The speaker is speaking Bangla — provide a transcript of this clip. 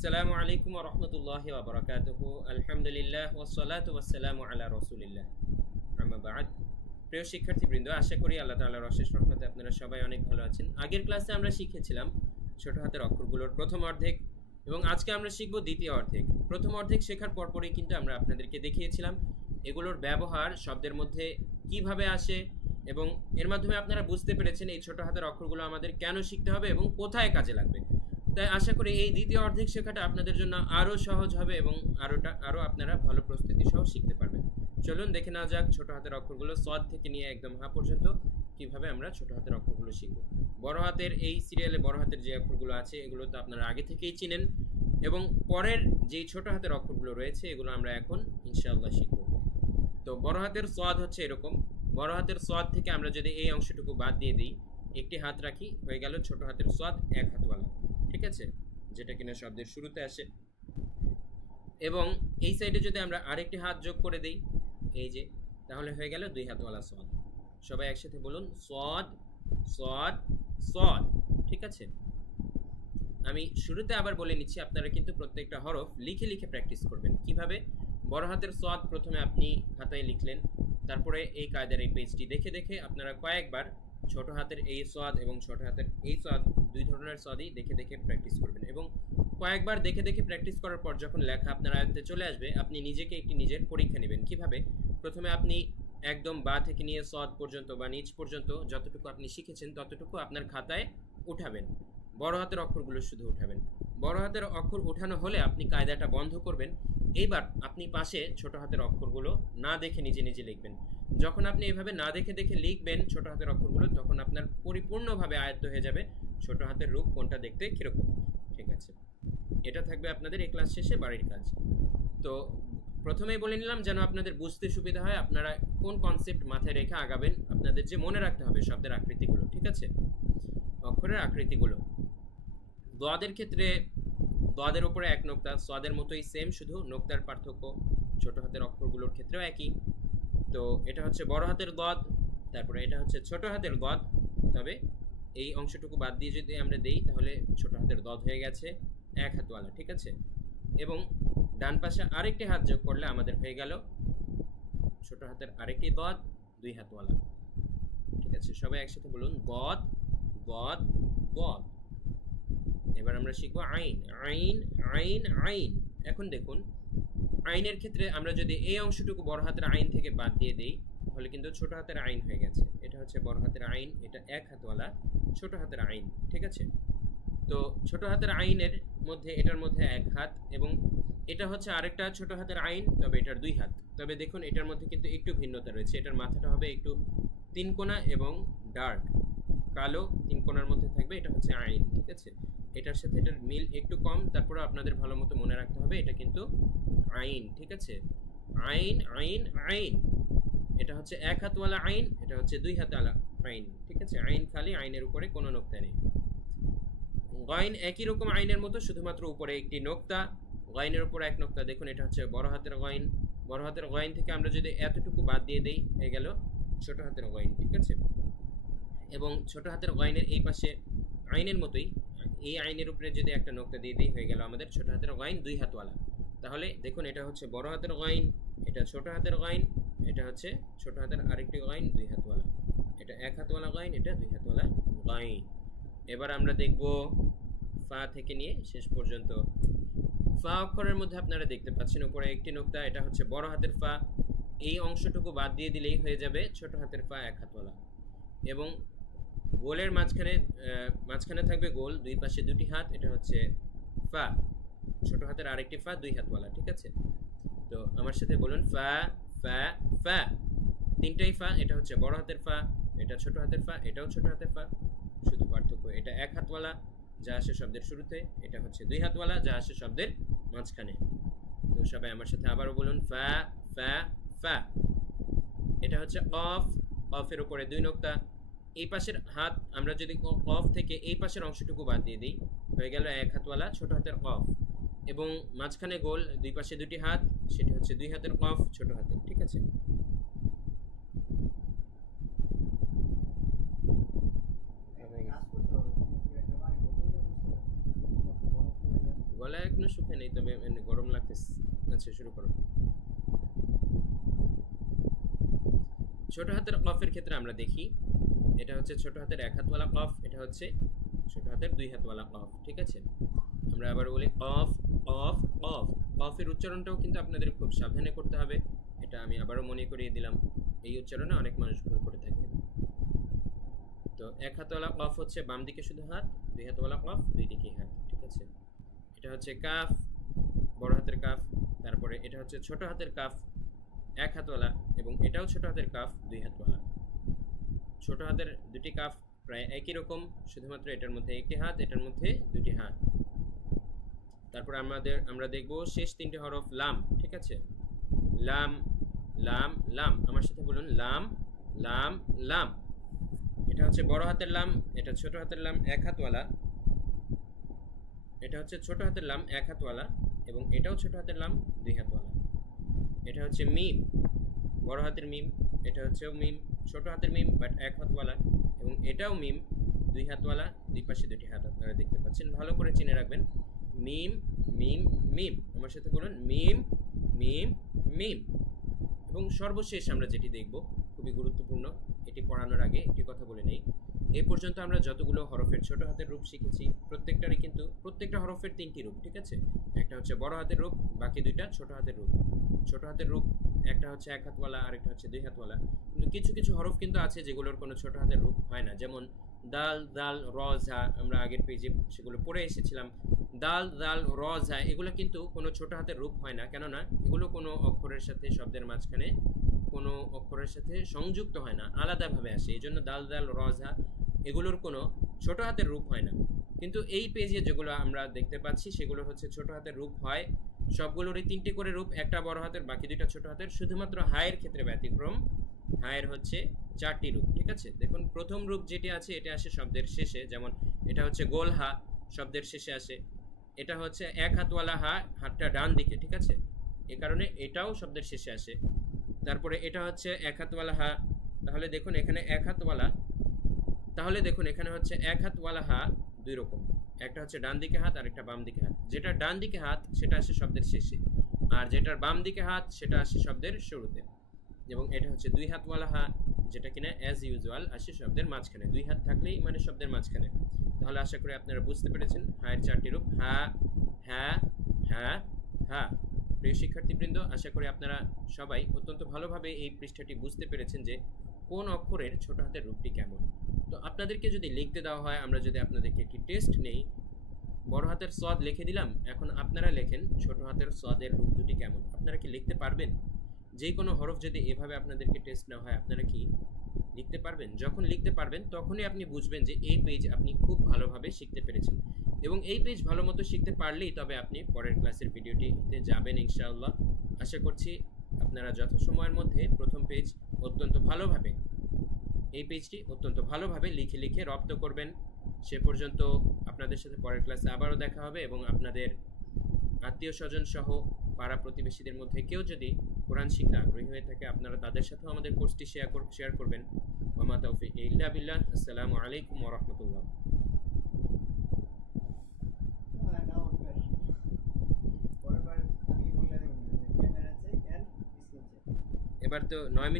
আসসালামু আলাইকুম ওয়া রাহমাতুল্লাহি ওয়া বারাকাতুহু। আলহামদুলিল্লাহ ওয়াসসালাতু ওয়াসসালামু আলা রাসূলিল্লাহ। আম্মা বা'দ। প্রিয় শিক্ষার্থীবৃন্দ, আশা করি আল্লাহ তাআলার অশেষ রহমতে আপনারা সবাই অনেক ভালো আছেন। আগের ক্লাসে আমরা শিখেছিলাম ছোট হাতের অক্ষরগুলোর প্রথম অর্ধেক এবং আজকে আমরা শিখব দ্বিতীয় অর্ধেক। প্রথম অর্ধেক শেখার পরপরই কিন্তু আমরা আপনাদেরকে দেখিয়েছিলাম এগুলোর ব্যবহার শব্দের মধ্যে কিভাবে আসে এবং এর মাধ্যমে আপনারা বুঝতে পেরেছেন এই ছোট হাতের অক্ষরগুলো আমাদের কেন শিখতে হবে এবং কোথায় কাজে লাগবে। তাই আশা করি এই দ্বিতীয় অর্ধেক শেখাটা আপনাদের জন্য আরও সহজ হবে এবং আরও আপনারা ভালো প্রস্তুতি সহ শিখতে পারবেন। চলুন দেখে নেওয়া যাক ছোট হাতের অক্ষরগুলো সদ থেকে নিয়ে একদম হা পর্যন্ত কিভাবে আমরা ছোট হাতের অক্ষরগুলো শিখব। বড় হাতের এই সিরিয়ালে বড় হাতের যে অক্ষরগুলো আছে এগুলো তো আপনারা আগে থেকেই চিনেন এবং পরের যেই ছোট হাতের অক্ষরগুলো রয়েছে এগুলো আমরা এখন ইনশাআল্লাহ শিখব। তো বড় হাতের সদ হচ্ছে এরকম। বড় হাতের সদ থেকে আমরা যদি এই অংশটুকু বাদ দিয়ে দিই, একটি হাত রাখি, হয়ে গেল ছোট হাতের সদ এক হাতওয়ালা, ঠিক আছে, যেটা কিনা শব্দের শুরুতে আসে। এবং এই সাইডে যদি আমরা আরেকটি হাত যোগ করে দিই, এই যে, তাহলে হয়ে গেল দুই হাতওয়ালা সদ। সবাই একসাথে বলুন সদ সদ সদ, ঠিক আছে। আমি শুরুতে আবার বলে নিচ্ছি, আপনারা কিন্তু প্রত্যেকটা হরফ লিখে লিখে প্র্যাকটিস করবেন। কিভাবে? বড় হাতের সদ প্রথমে আপনি খাতায় লিখলেন, তারপরে এই কায়দার এই পেজটি দেখে দেখে আপনারা কয়েকবার ছোট হাতের এই সদ এবং ছোট হাতের এই সদ, দুই ধরনের সদই দেখে দেখে প্র্যাকটিস করবেন এবং কয়েকবার দেখে দেখে প্র্যাকটিস করার পর যখন লেখা আপনার আয়ত্তে চলে আসবে, আপনি নিজেকে একটি নিজের পরীক্ষা নেবেন। কিভাবে? প্রথমে আপনি একদম বা থেকে নিয়ে সদ পর্যন্ত বা নিচ পর্যন্ত যতটুকু আপনি শিখেছেন ততটুকু আপনার খাতায় উঠাবেন। বড় হাতের অক্ষরগুলো শুধু উঠাবেন। বড় হাতের অক্ষর উঠানো হলে আপনি কায়দাটা বন্ধ করবেন। এইবার আপনি পাশে ছোট হাতের অক্ষরগুলো না দেখে নিজে নিজে লিখবেন। যখন আপনি এভাবে না দেখে দেখে লিখবেন ছোট হাতের অক্ষরগুলো, তখন আপনার পরিপূর্ণভাবে আয়ত্ত হয়ে যাবে ছোট হাতের রূপ কোনটা দেখতে কিরকম, ঠিক আছে। এটা থাকবে আপনাদের এই ক্লাস শেষে বাড়ির কাজ। তো প্রথমেই বলে নিলাম যেন আপনাদের বুঝতে সুবিধা হয়, আপনারা কোন কনসেপ্ট মাথায় রেখে আগাবেন। আপনাদের যে মনে রাখতে হবে শব্দের আকৃতিগুলো, ঠিক আছে, অক্ষরের আকৃতিগুলো। দোয়াদের ক্ষেত্রে দোয়াদের উপরে এক নোক্তা, সদের মতোই সেম, শুধু নোক্তার পার্থক্য। ছোট হাতের অক্ষরগুলোর ক্ষেত্রেও একই। তো এটা হচ্ছে বড় হাতের দদ, তারপরে এটা হচ্ছে ছোট হাতের দদ, তবে এই অংশটুকু বাদ দিয়ে যদি আমরা দেই তাহলে ছোট হাতের দদ হয়ে গেছে এক হাতওয়ালা, ঠিক আছে। এবং ডান পাশে আরেকটি হাত যোগ করলে আমাদের হয়ে গেল ছোট হাতের আরেকটি দদ দুই হাতওয়ালা, ঠিক আছে। সবাই একসাথে বলুন দদ দদ দদ। এবার আমরা শিখবো আইন আইন আইন আইন। এখন দেখুন, আইনের ক্ষেত্রে আমরা যদি এই অংশটুকু বড় হাতের আইন থেকে বাদ দিয়ে দেই তাহলে কিন্তু ছোট হাতের আইন হয়ে গেছে। এটা হচ্ছে বড় হাতের আইন, এটা এক হাতওয়ালা ছোট হাতের আইন, ঠিক আছে। তো ছোট হাতের আইনের মধ্যে এটার মধ্যে এক হাত এবং এটা হচ্ছে আরেকটা ছোট হাতের আইন, তবে এটার দুই হাত। তবে দেখুন এটার মধ্যে কিন্তু একটু ভিন্নতা রয়েছে। এটার মাথাটা হবে একটু তিন কোণা এবং ডার্ক কালো তিন কোণার মধ্যে থাকবে, এটা হচ্ছে আইন, ঠিক আছে। এটার সাথে এটার মিল একটু কম, তারপরে আপনাদের ভালো মতো মনে রাখতে হবে এটা কিন্তু আইন, ঠিক আছে। আইন আইন আইন। এটা হচ্ছে এক হাতওয়ালা আইন, এটা হচ্ছে দুই হাতওয়ালা আইন, ঠিক আছে। আইন খালি, আইনের উপরে কোনো নোক্তা নেই। গইন একই রকম আইনের মতো, শুধুমাত্র উপরে একটি নোক্তা, গইনের উপর এক নোক্তা। দেখুন এটা হচ্ছে বড় হাতের গইন। বড় হাতের গইন থেকে আমরা যদি এতটুকু বাদ দিয়ে দেই হয়ে গেল ছোট হাতের গইন, ঠিক আছে। এবং ছোট হাতের গইনের এই পাশে আইনের মতোই এই আইনের উপরে যদি একটা নোক্তা দিয়ে দিই হয়ে গেল আমাদের ছোট হাতের গইন দুই হাতওয়ালা। তাহলে দেখুন এটা হচ্ছে বড় হাতের গইন, এটা ছোট হাতের গইন, এটা হচ্ছে ছোট হাতের আরেকটি গইন দুই হাতওয়ালা, এটা এক হাতওয়ালা গইন, এটা দুই হাতওয়ালা গইন। এবার আমরা দেখব ফা থেকে নিয়ে শেষ পর্যন্ত। ফা অক্ষরের মধ্যে আপনারা দেখতে পাচ্ছেন উপরে একটি নোক্তা, এটা হচ্ছে বড় হাতের ফা। এই অংশটুকু বাদ দিয়ে দিলেই হয়ে যাবে ছোট হাতের ফা এক হাতওয়ালা। এবং গোলের মাঝখানে থাকবে গোল, দুই পাশে দুটি হাত, এটা হচ্ছে ফা, ছোট হাতের আরেকটি ফা দুই হাতওয়ালা, ঠিক আছে। তো আমার সাথে বলুন ফা ফা ফা, তিনটাই ফা। এটা হচ্ছে বড় হাতের ফা, এটা ছোট হাতের ফা, এটাও ছোট হাতের ফা, শুধু পার্থক্য এটা এক হাতওয়ালা যা আসে শব্দের শুরুতে, এটা হচ্ছে দুই হাতওয়ালা যা আসে শব্দের মাঝখানে। তো সবাই আমার সাথে আবারও বলুন ফা ফা ফা। এটা হচ্ছে অফ, অফের উপরে দুই নোক্তা। এই পাশের হাত আমরা যদি অফ থেকে এই পাশের অংশটুকু বাদ দিয়ে দিই হয়ে গেল এক হাতওয়ালা ছোট হাতের অফ। এবং মাঝখানে গোল, দুই পাশে দুটি হাত, সেটি হচ্ছে দুই হাতের অফ ছোট হাতের, ঠিক আছে। গলা এখন এখনো শুকায় নেই, তবে গরম লাগতেছে। আচ্ছা শুরু করো। ছোট হাতের কফের ক্ষেত্রে আমরা দেখি এটা হচ্ছে ছোট হাতের এক হাতওয়ালা কফ, এটা হচ্ছে ছোট হাতের দুই হাতওয়ালা কফ। ঠিক আছে, আমরা আবার বলি কফ কফ কফ। কফের উচ্চারণটাও কিন্তু আপনাদের খুব সাবধানে করতে হবে, এটা আমি আবারও মনে করিয়ে দিলাম। এই উচ্চারণে অনেক মানুষ ভুল করে থাকে। তো এক হাতওয়ালা কফ হচ্ছে বাম দিকে শুধু হাত, দুই হাতওয়ালা কফ দুই দিকে হাত। ঠিক আছে, এটা হচ্ছে কাফ, বড় হাতের কাফ। তারপরে এটা হচ্ছে ছোট হাতের কাফ এক হাতওয়ালা, এবং এটাও ছোট হাতের কাফ দুই হাতওয়ালা। ছোট হাতের দুটি কাফ প্রায় একই রকম, শুধুমাত্র এটার মধ্যে একটি হাত, এটার মধ্যে দুটি হাত। তারপর আমরা দেখব শেষ তিনটি হরফ লাম। ঠিক আছে, লাম লাম লাম, আমার সাথে বলুন লাম লাম লাম। এটা হচ্ছে বড় হাতের লাম, এটা ছোট হাতের লাম এক হাতওয়ালা। এটা হচ্ছে ছোট হাতের লাম এক হাতওয়ালা, এবং এটাও ছোট হাতের লাম দুই হাতওয়ালা। এটা হচ্ছে মিম, বড় হাতের মিম। এটা হচ্ছেও মিম, ছোট হাতের মিম বাট এক হাতওয়ালা, এবং এটাও মিম দুই হাতওয়ালা, দুই পাশে দুটি হাত আপনারা দেখতে পাচ্ছেন। ভালো করে চিনে রাখবেন, মিম মিম মিম। আমার সাথে বলুন মিম মিম মিম। এবং সর্বশেষ আমরা যেটি দেখব খুবই গুরুত্বপূর্ণ, এটি পড়ানোর আগে একটি কথা বলে নেই। এই পর্যন্ত আমরা যতগুলো হরফের ছোট হাতের রূপ শিখেছি প্রত্যেকটারই কিন্তু প্রত্যেকটা হরফের তিনটি রূপ। ঠিক আছে, একটা হচ্ছে বড় হাতের রূপ, বাকি দুইটা ছোট হাতের রূপ। ছোট হাতের রূপ একটা হচ্ছে এক হাতওয়ালা আর একটা হচ্ছে দুই হাতওয়ালা। কিন্তু কিছু কিছু হরফ কিন্তু আছে যেগুলোর কোনো ছোট হাতের রূপ হয় না, যেমন দাল দাল র ঝা, আমরা আগের পেজে সেগুলো পড়ে এসেছিলাম। দাল দাল র ঝা এগুলো কিন্তু কোনো ছোট হাতের রূপ হয় না, কেননা এগুলো কোনো অক্ষরের সাথে শব্দের মাঝখানে কোনো অক্ষরের সাথে সংযুক্ত হয় না, আলাদাভাবে আসে। এই জন্য দাল দাল র ঝা এগুলোর কোনো ছোট হাতের রূপ হয় না। কিন্তু এই পেজে যেগুলো আমরা দেখতে পাচ্ছি সেগুলো হচ্ছে ছোট হাতের রূপ হয়। সবগুলোরই তিনটি করে রূপ, একটা বড় হাতের বাকি দুইটা ছোট হাতের। শুধুমাত্র হায়ের ক্ষেত্রে ব্যতিক্রম, হায়ের হচ্ছে চারটি রূপ। ঠিক আছে, দেখুন প্রথম রূপ যেটি আছে এটা আসে শব্দের শেষে, যেমন এটা হচ্ছে গোল হা, শব্দের শেষে আসে। এটা হচ্ছে এক হাতওয়ালা হা, হাতটা ডান দিকে। ঠিক আছে, এ কারণে এটাও শব্দের শেষে আসে। তারপরে এটা হচ্ছে এক হাতওয়ালা হা, তাহলে দেখুন এখানে এক হাতওয়ালা, তাহলে দেখুন এখানে হচ্ছে এক হাতওয়ালা হা দুই রকম, একটা হচ্ছে ডান দিকে হাত আর একটা বাম দিকে হাত। যেটা ডান দিকে হাত সেটা আসে শব্দের শেষে, আর যেটার বাম দিকে হাত সেটা আসে শব্দের শুরুতে। এবং এটা হচ্ছে দুই হাতওয়ালা হা, যেটা কিনা অ্যাজ ইউজুয়াল আসে শব্দের মাঝখানে, দুই হাত থাকলেই মানে শব্দের মাঝখানে। তাহলে আশা করি আপনারা বুঝতে পেরেছেন হায়ের চারটি রূপ, হা হা হা হা। প্রিয় শিক্ষার্থীবৃন্দ, আশা করি আপনারা সবাই অত্যন্ত ভালোভাবে এই পৃষ্ঠাটি বুঝতে পেরেছেন যে কোন অক্ষরের ছোট হাতের রূপটি কেমন। তো আপনাদেরকে যদি লিখতে দেওয়া হয়, আমরা যদি আপনাদেরকে একটি টেস্ট নেই, বড় হাতের সদ লিখে দিলাম, এখন আপনারা লেখেন ছোট হাতের সদের রূপ দুটি কেমন। আপনারা কি লিখতে পারবেন? যে কোনো হরফ যদি এভাবে আপনাদেরকে টেস্ট নেওয়া হয় আপনারা কি লিখতে পারবেন? যখন লিখতে পারবেন তখনই আপনি বুঝবেন যে এই পেজ আপনি খুব ভালোভাবে শিখতে পেরেছেন, এবং এই পেজ ভালো মতো শিখতে পারলেই তবে আপনি পরের ক্লাসের ভিডিওটিতে যাবেন ইনশাআল্লাহ। আশা করছি আপনারা যথাসময়ের মধ্যে প্রথম পেজ অত্যন্ত ভালোভাবে, এই পেজটি অত্যন্ত ভালোভাবে লিখে লিখে রপ্ত করবেন। সে পর্যন্ত আপনাদের সাথে পরের ক্লাসে আবারও দেখা হবে, এবং আপনাদের আত্মীয় স্বজন সহ পাড়া প্রতিবেশীদের মধ্যে কেউ যদি কোরআন শিখতে আগ্রহী হয়ে থাকে আপনারা তাদের সাথেও আমাদের কোর্সটি শেয়ার করবেন। ওয়া মা তাওফীক ইল্লা বিল্লাহ। আসসালামু আলাইকুম ওয়া রাহমাতুল্লাহ। এবার তো 9 মিনিট